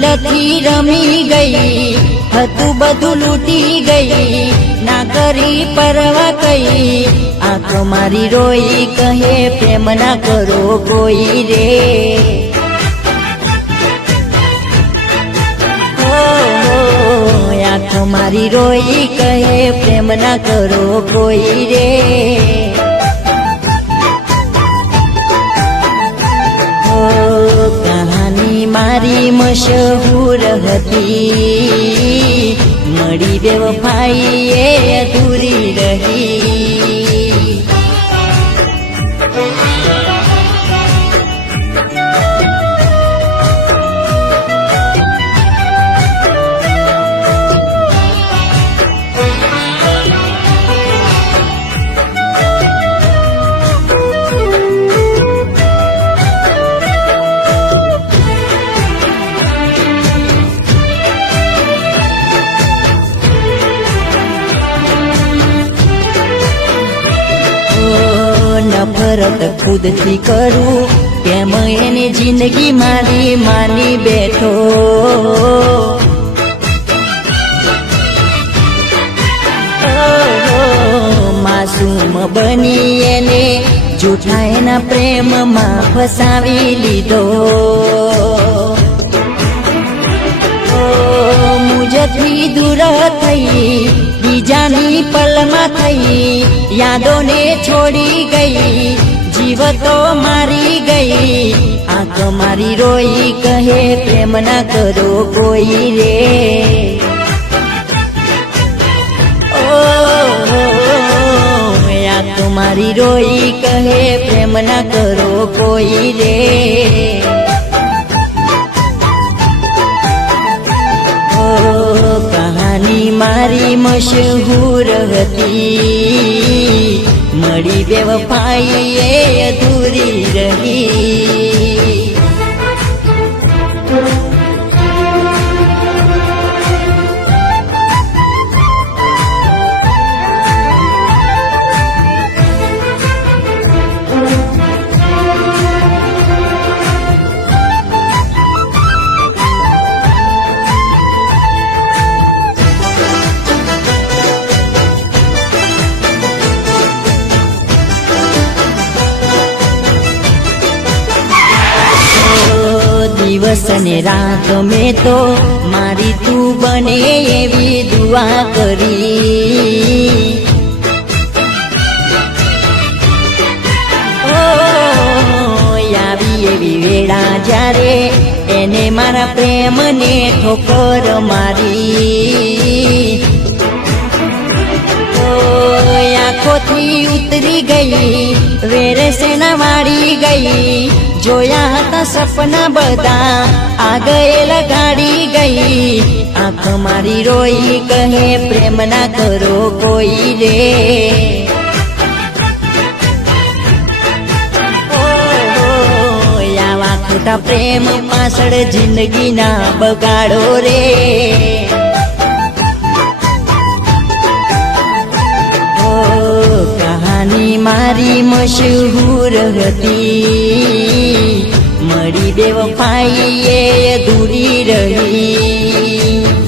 દિલથી રમી ગઈ, હતું બધું લૂટી ગઈ, ના કરી પરવા કઈ, આંખ મારી રોઈ કહે પ્રેમ ના કરો કોઈ રે। આંખ મારી રોઈ કહે પ્રેમ ના કરો કોઈ રે। કહાની મારી મશહૂર હતી, મળી બેવફાઈ એ અધૂરી રહી। નફરત ખુદથી કરું કેમ એની જિંદગી મારી માની બેઠો। માસૂમ બની એને જૂઠા એના પ્રેમમાં ફસાવી લીધો। મુજથી દૂર થઈ બીજાની પલમાં થઈ, યાદોને છોડી ગઈ, જીવ તો મારી ગઈ, આંખ મારી રોઈ કહે પ્રેમ ના કરો કોઈ રે। આંખ મારી રોઈ કહે પ્રેમ ના કરો કોઈ રે। કહાની મારી મશહૂર હતી, મળી બેવફાઈ એ અધૂરી રહી। દિવસ ને રાત મેં તો મારી તું બને એવી દુઆ કરી। આવી એવી વેળા જ્યારે એને મારા પ્રેમને ઠોકર મારી। આંખોથી ઉતરી ગઈ, વેરે સેના વાળી ગઈ, જોયા હતા સપના બધા આ ગયેલ ગાડી ગઈ, આંખ મારી રોઈ કહે પ્રેમ ના કરો કોઈ રે। આવા ખોટા પ્રેમ પાછળ જિંદગી ના બગાડો રે। કહાની મારી મશહૂર હતી, મળી બેવફાઈ એ અધૂરી રહી।